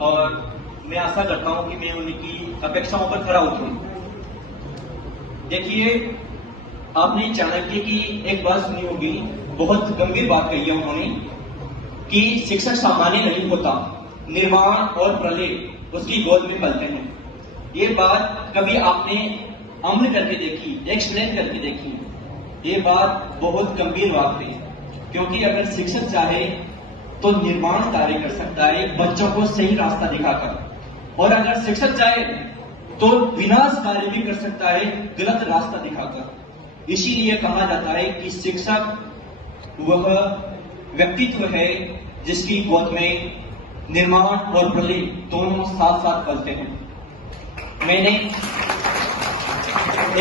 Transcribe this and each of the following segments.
और मैं आशा करता हूं कि मैं उनकी अपेक्षाओं पर खरा उतरूं। देखिए, आपने चाणक्य की एक बात सुनी होगी, बहुत गंभीर बात कही है उन्होंने कि शिक्षक सामान्य नहीं होता, निर्माण और प्रलय उसकी गोद में पलते हैं। ये बात कभी आपने अमल करके देखी, एक्सप्लेन करके देखी? ये बात बहुत गंभीर बात है, क्योंकि अगर शिक्षक चाहे तो निर्माण कार्य कर सकता है बच्चों को सही रास्ता दिखाकर, और अगर शिक्षक चाहे तो विनाश कार्य भी कर सकता है गलत रास्ता दिखाकर। इसीलिए कहा जाता है कि शिक्षक वह व्यक्तित्व है जिसकी गोद में निर्माण और प्रलय दोनों साथ साथ पलते हैं। मैंने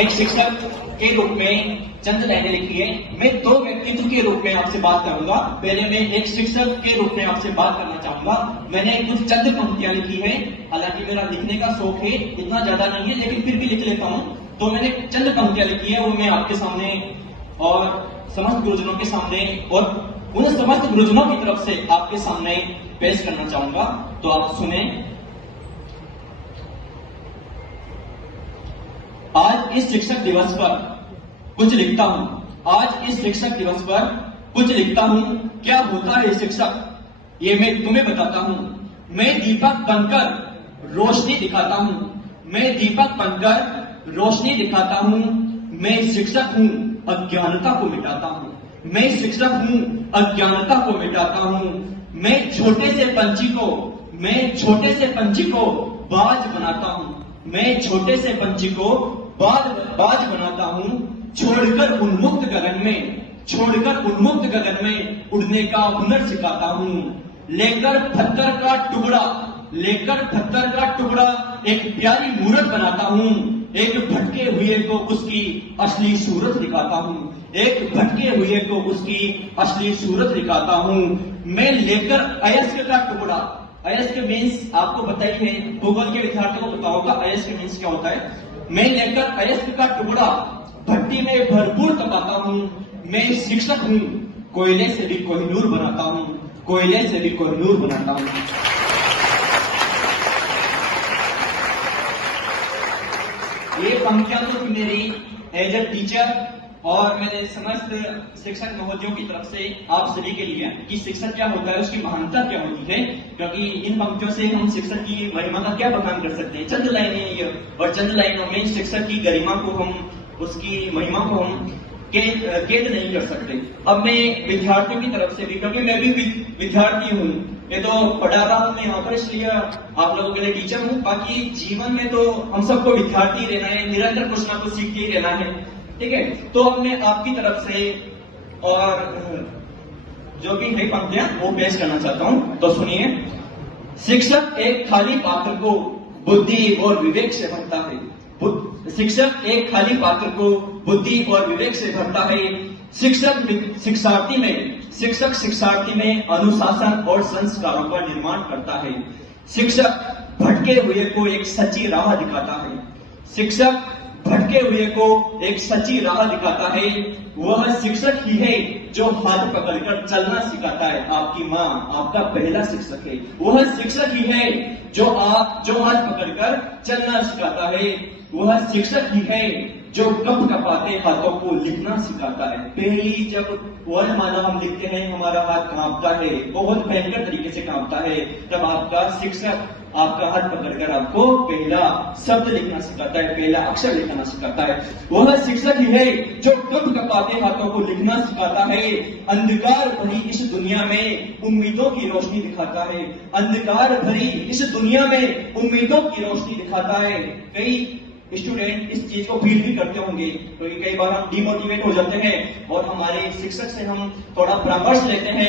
एक शिक्षक के रूप में चंद लाइनें लिखी है। मैं दो व्यक्तित्व के रूप में आपसे बात करूंगा। पहले मैं एक शिक्षक के रूप में आपसे बात करना चाहूंगा। मैंने कुछ चंद पंक्तियां लिखी है, हालांकि मेरा लिखने का शौक है, इतना ज्यादा नहीं है, लेकिन फिर भी लिख लेता हूं। तो मैंने चंद पंक्तियां लिखी है, वो मैं आपके सामने और समस्त गुरुजनों के सामने और उन समस्त गुरुजनों की तरफ से आपके सामने पेश करना चाहूंगा, तो आप सुने। आज इस शिक्षक दिवस पर कुछ लिखता हूं, आज इस शिक्षक दिवस पर कुछ लिखता हूं। क्या होता है शिक्षक, ये मैं तुम्हें बताता हूं। मैं दीपक बनकर रोशनी दिखाता हूं, मैं दीपक बनकर रोशनी दिखाता हूं। मैं शिक्षक हूं, अज्ञानता को मिटाता हूं। मैं शिक्षक हूं, अज्ञानता को मिटाता हूं। मैं छोटे से पंछी को बाज बनाता हूं। मैं छोटे से पंछी को बाज बनाता हूं। छोड़कर उन्मुक्त गगन में उड़ने का हुनर सिखाता हूं। लेकर पत्थर का टुकड़ा एक प्यारी मूरत बनाता हूं। एक भटके हुए को उसकी असली सूरत दिखाता हूं। एक भटके हुए को उसकी असली सूरत दिखाता हूं। मैं लेकर अयस्क का टुकड़ा, अयस्क मीन्स आपको पता ही है, भूगोल के विद्यार्थियों को पता होगा अयस्क मीन्स क्या होता है। मैं लेकर अयस्क का टुकड़ा भट्टी में भरपूर तपाता हूं। मैं शिक्षक हूं, कोयले से भी कोहिनूर बनाता हूं। कोयले से भी कोहिनूर बनाता हूं। ये पंक्तियां तो मेरी एज ए टीचर और मेरे समस्त शिक्षक महोदयों की तरफ से आप सभी के लिए कि शिक्षक क्या होता है, उसकी महानता क्या होती है, क्योंकि इन पंक्तियों से हम शिक्षक की गरिमा का क्या बखान कर सकते हैं। चंद लाइनें और चंद लाइनों में शिक्षक की गरिमा को हम, उसकी महिमा को हम कैद नहीं कर सकते। अब मैं विद्यार्थियों की तरफ से भी, क्योंकि मैं भी विद्यार्थी हूँ, ये तो पढ़ा रहा हूँ मैं यहाँ पर, इसलिए आप लोगों के लिए टीचर हूँ। बाकी जीवन में तो हम सबको विद्यार्थी रहना है, निरंतर कुछ ना कुछ सीखते ही रहना है, ठीक है। तो अब मैं आपकी तरफ से और जो भी है पंक्तियां वो पेश करना चाहता हूं, तो सुनिए। शिक्षक एक खाली पात्र को बुद्धि और विवेक से भरता है। शिक्षक एक खाली पात्र को बुद्धि और विवेक से भरता है। शिक्षक शिक्षार्थी में अनुशासन और संस्कारों का निर्माण करता है। शिक्षक भटके हुए को एक सच्ची राह दिखाता है। शिक्षक भटके हुए को एक सच्ची राह दिखाता है। वह शिक्षक ही है जो हाथ पकड़कर चलना सिखाता है। आपकी माँ आपका पहला शिक्षक है। वह शिक्षक ही है जो हाथ पकड़कर चलना सिखाता है। वह शिक्षक ही है जो कप कपाते हाथों को लिखना सिखाता है। पहली जब वर्णमाला हम लिखते हैं हमारा हाथ कांपता है, बहुत भयंकर तरीके से कांपता है। तब आपका शिक्षक आपका हाथ पकड़कर आपको पहला शब्द लिखना सिखाता है, पहला अक्षर लिखना सिखाता है। वह शिक्षक ही है जो कप कपाते हाथों को लिखना सिखाता है। अंधकार भरी इस दुनिया में उम्मीदों की रोशनी दिखाता है। अंधकार भरी इस दुनिया में उम्मीदों की रोशनी दिखाता है। कई स्टूडेंट इस चीज को फील भी करते होंगे, क्योंकि कई बार हम डिमोटिवेट हो जाते हैं और हमारे शिक्षक से हम थोड़ा परामर्श लेते हैं।